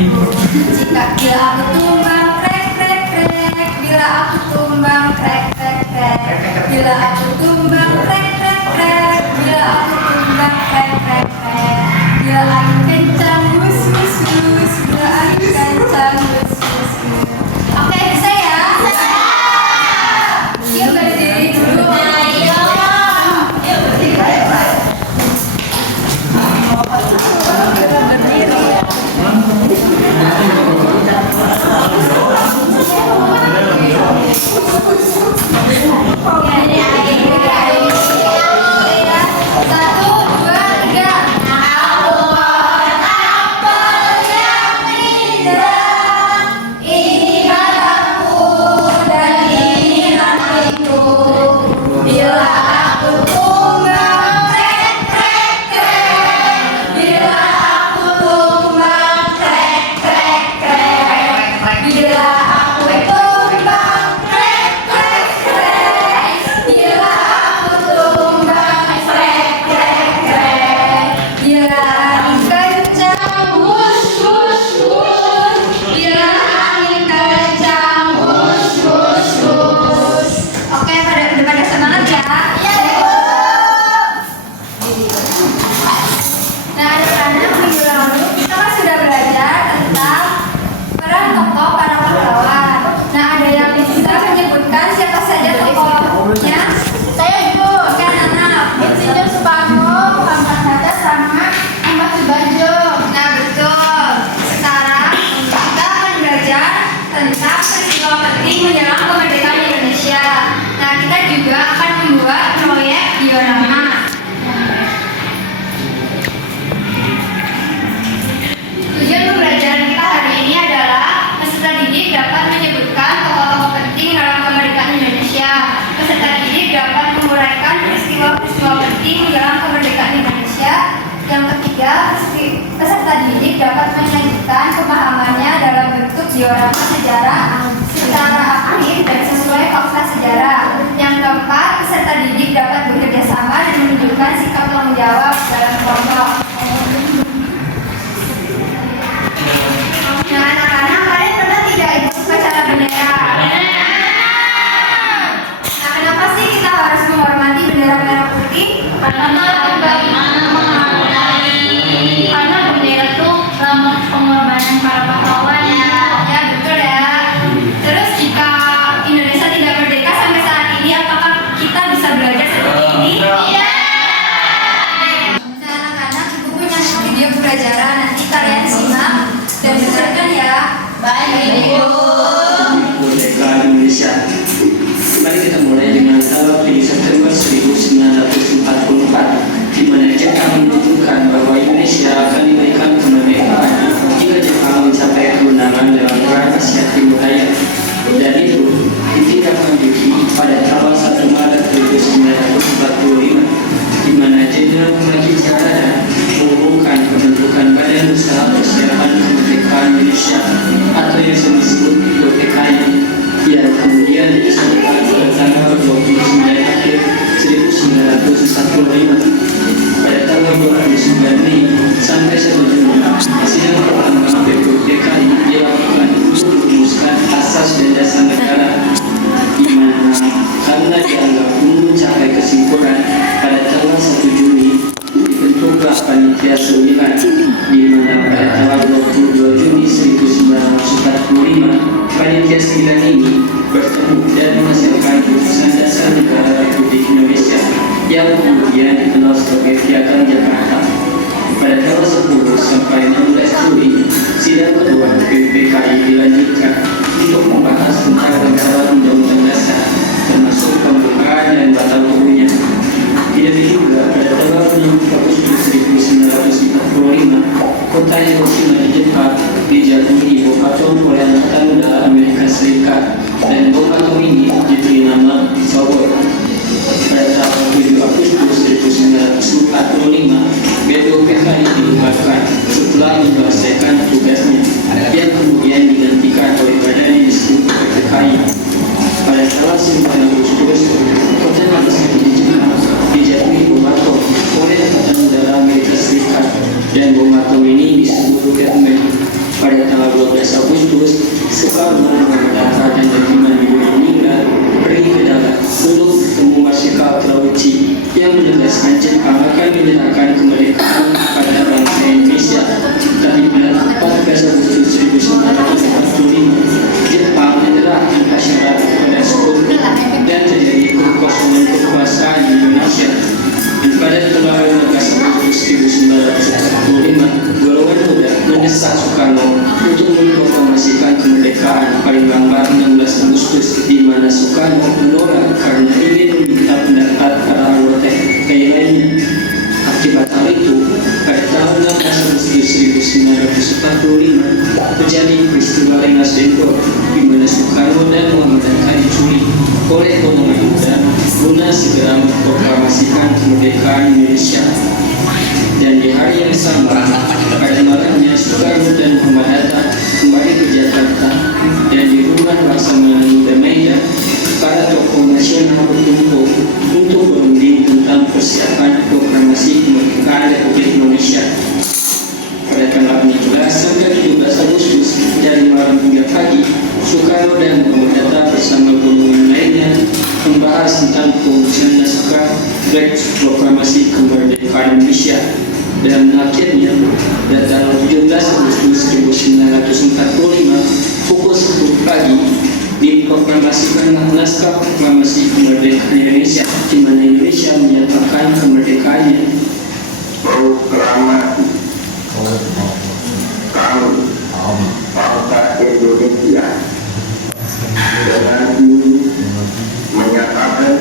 Jika bila aku tumbang krek krek krek, bila aku tumbang krek krek krek, bila aku tumbang krek krek krek, bila aku tumbang krek krek krek, bila angin kencang hus hus hus, bila angin kencang hus hus hus. Oke, bisa ya? Yuk berdiri dulu. Ayo. Yuk berdiri. Tujuan pembelajaran kita hari ini adalah peserta didik dapat menyebutkan tokoh-tokoh penting dalam kemerdekaan Indonesia. Peserta didik dapat menguraikan peristiwa-peristiwa penting dalam kemerdekaan Indonesia. Yang ketiga, peserta didik dapat menyajikan pemahamannya dalam bentuk diorama sejarah secara aktif dan sesuai fakta sejarah. Yang keempat, peserta didik dapat bekerja sama dan menunjukkan sikap tanggung jawab dalam kelompok. Nah, anak-anak, kalian pernah tidak ikut upacara bendera? Nah, kenapa sih kita harus menghormati bendera merah putih? Karena bendera itu lambang pengorbanan para pahlawan. Ya, betul ya. Terus jika Indonesia tidak merdeka sampai saat ini, apakah kita bisa belajar seperti ini? Iya. Nah, anak-anak, ibu punya video pembelajaran, nanti kalian simak dan dengarkan ya. Baik, Ibu. Kemerdekaan Indonesia. Mari kita mulai dengan tanggal 3 September 1944, di mana Jepang menentukan bahwa Indonesia akan diberikan kemerdekaan jika Jepang mencapai Agustus, Soekarno Hatta dan Benjamin meninggal pergi ke darat untuk bertemu Marsikal Klauci yang menegaskan Jepang akan menyerahkan kemerdekaan pada bangsa Indonesia. Tapi pada 14 Agustus 1945, Jepang menyerah tanpa syarat kepada Sekutu dan terjadi kekosongan kekuasaan di Indonesia. Dan pada tanggal 15 Agustus 1945, golongan muda mendesak Soekarno untuk memproklamasikan kemerdekaan paling lambat 16 Agustus, di mana Soekarno menolak karena ingin meminta pendapat para anggota TNI lainnya. Akibat hal itu, pada tahun 16 Agustus 1945 terjadi peristiwa Rengas Dengklok di mana Soekarno dan Muhammad Hatta diculik oleh golongan muda guna segera memproklamasikan kemerdekaan Indonesia. Dan di hari yang sama, pada malamnya Soekarno dan Muhammad Hatta kembali ke Jakarta dan di rumah Laksamana Muda Medan, para tokoh nasional berkumpul untuk berunding tentang persiapan proklamasi kemerdekaan Republik Indonesia. Pada tanggal 16 sampai 17 Agustus dari malam hingga pagi, Soekarno dan Muhammad Hatta bersama golongan lainnya membahas tentang pengujian naskah teks proklamasi kemerdekaan Indonesia. Dan akhirnya, pada tanggal 17 Agustus 1945 pukul 10 pagi diproklamasikan naskah proklamasi kemerdekaan Indonesia, di mana Indonesia menyatakan kemerdekaannya. Proklamasi kami bangsa Indonesia dengan ini menyatakan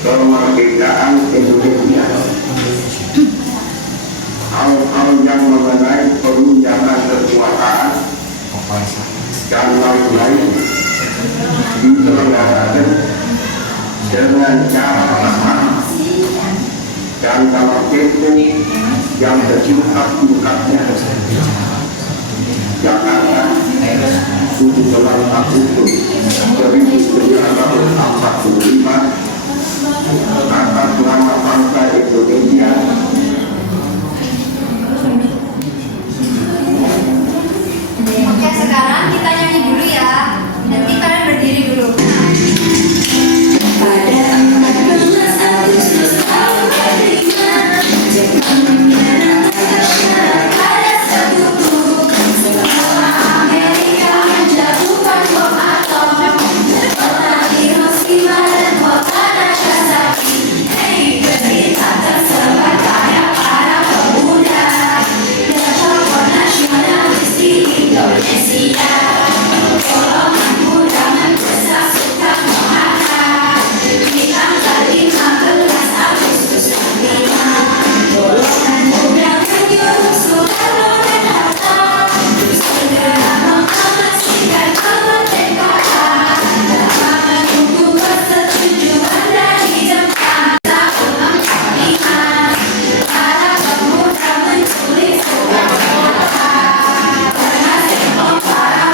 kemerdekaan Indonesia. Hal-hal yang mengenai penunjangan kekuasaan dan lain-lain diselenggarakan dengan cara sah dan dalam tempo yang sesingkat-singkatnya. Jakarta, 17 Agustus 1945, atas nama bangsa Indonesia. Oke, sekarang kita nyanyi dulu ya. Nanti kalian berdiri dulu. Pada 14 Agustus tahun kelima, Jepang menyerang Indonesia pada Sabtu. Setelah Amerika menjatuhkan bom atom di kota Hiroshima dan kota Nagasaki, berita tersebar pada para pemuda dan tokoh nasionalis di Indonesia. Golongan muda mendesak Soekarno Hatta di tanggal 15 Agustus 45. Golongan muda menyuruh Soekarno dan Hatta untuk segera memproklamasikan kemerdekaan tanpa menunggu persetujuan dari Jepang. Tahun 45, para pemuda menculik Soekarno Hatta. Rengas Dengklok para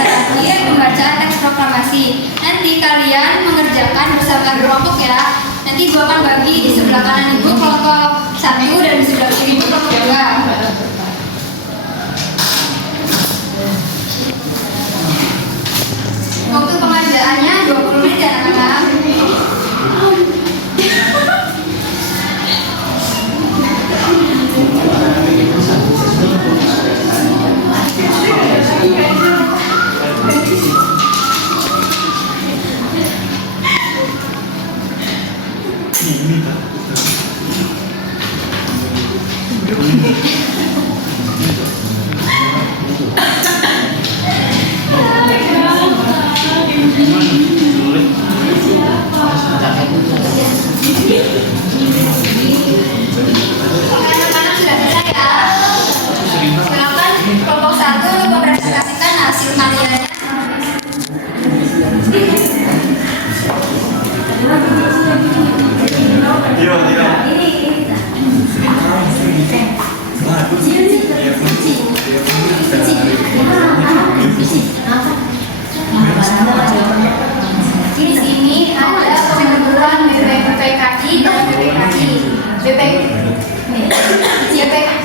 terakhir membaca teks proklamasi. Nanti kalian mengerjakan bersama kelompok ya. Nanti Ibu akan bagi di sebelah kanan Ibu kelompok 1 dan di sebelah kiri Ibu kelompok 2. Waktu pengerjaannya 20 menit ya anak-anak. Anak-anak sudah selesai ya. Silakan kelompok 1 mempresentasikan hasil karyanya. Di sini ada pembentukan BPKI dan BPKI.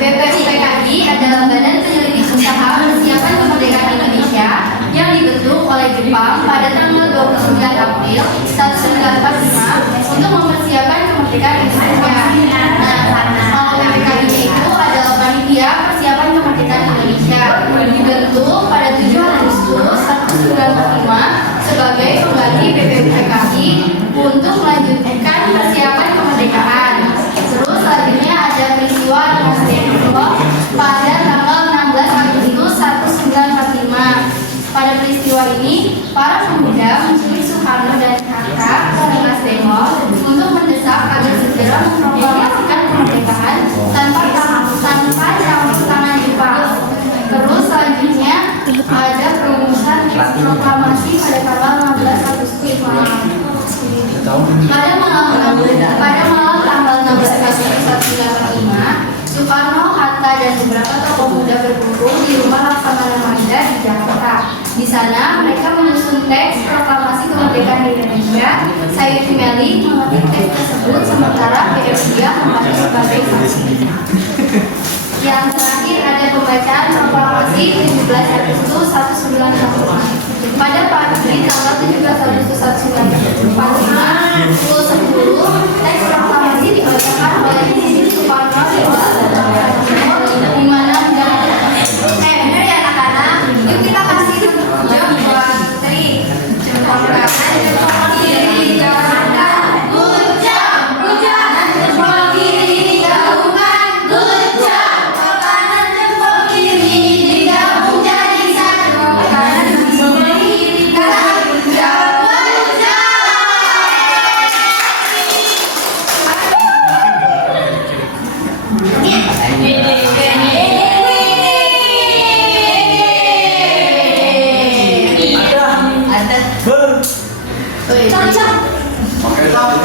BPKI adalah Badan Penyelidik Usaha Persiapan Kemerdekaan Indonesia yang dibentuk oleh Jepang pada tanggal 29 April 1945 untuk mempersiapkan kemerdekaan Indonesia. Nah, BPKI itu adalah panitia persiapan kemerdekaan Indonesia, dibentuk pada 7 Agustus 1945 sebagai pengganti BPKI untuk melanjutkan persiapan kemerdekaan. Terus selanjutnya ada peristiwa Mas Depok pada tanggal 16 Agustus 1945. Pada peristiwa ini, para pemuda menculik Soekarno dan Hatta ke Mas Depok untuk mendesak agar segera memproklamasikan kemerdekaan tanpa tangan Jepang. Terus selanjutnya ada perumusan proklamasi pada tanggal 16 Agustus malam. Pada malam tanggal 16 Agustus 1945, Soekarno, Hatta, dan beberapa tokoh muda berkumpul di rumah Laksamana Marga di Jakarta. Di sana mereka menyusun teks proklamasi kemerdekaan Indonesia. Saya Kimeli mengetik teks tersebut sementara dia membaca sebagai saksi. Yang terakhir ada pembacaan proklamasi 17 Agustus 1945. Pada pagi tanggal 17 Agustus 1945 pukul 10, teks proklamasi dibacakan oleh Soekarno di mana benar ya anak-anak. Yuk kita kasih jawab buat Putri. Jempol kiri jauhkan, jempol kiri jauhkan, kanan jempol kiri digabung jadi satu, kanan jempol kiri kanan jauh.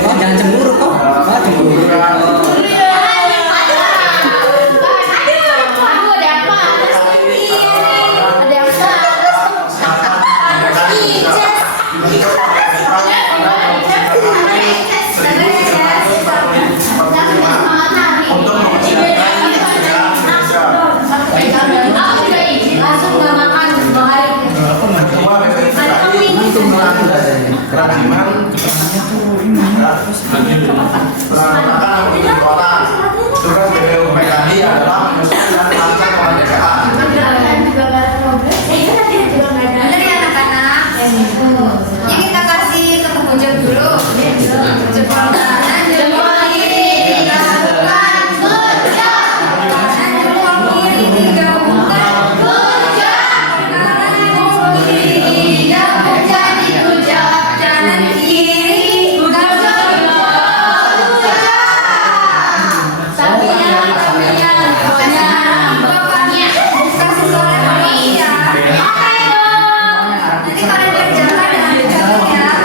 Jangan cemburu kok. Cemburu. Kerajinan peranakan untuk sekolah. Tugas BPKI adalah menyusun pasca kemerdekaan. Bener ya anak-anak. Ini kita kasih tepuk jempol dulu. Jempol kanan, jempol kiri digabungkan, kanan jempol kiri digabungkan, kanan jempol kiri digabung jadi kujak, kanan kiri gabung. Sapinya, pokoknya kasih suara kami ya. Oke dong. Nanti kalian kerjakan dengan baik ya.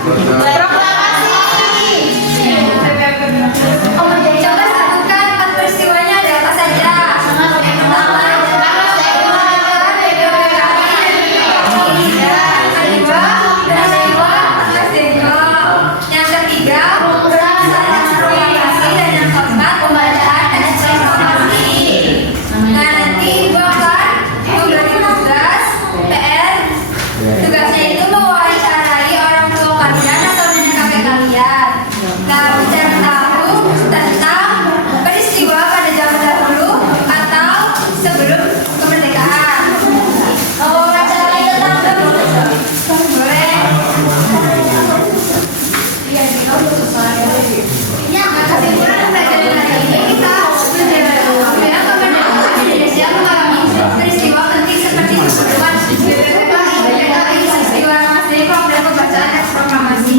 Coba sebutkan 4 peristiwanya, ada apa saja? Yang pertama, yang ketiga, proklamasi, dan yang keempat, pembacaan teks proklamasi. Nah, nanti Ibu akan memberi tugas PR. Tugasnya itu mewawancarai orang tua kalian atau nenek kakek kalian. Nah, mencari tahu tentang peristiwa pada zaman dahulu atau sebelum kemerdekaan. Mewawancarai tentang boleh. Ya, kesimpulan pelajaran hari ini kita belajar kemerdekaan Indonesia mengalami peristiwa penting seperti pembunuhan BPKI, peristiwa Masjid, dan pembacaan teks proklamasi.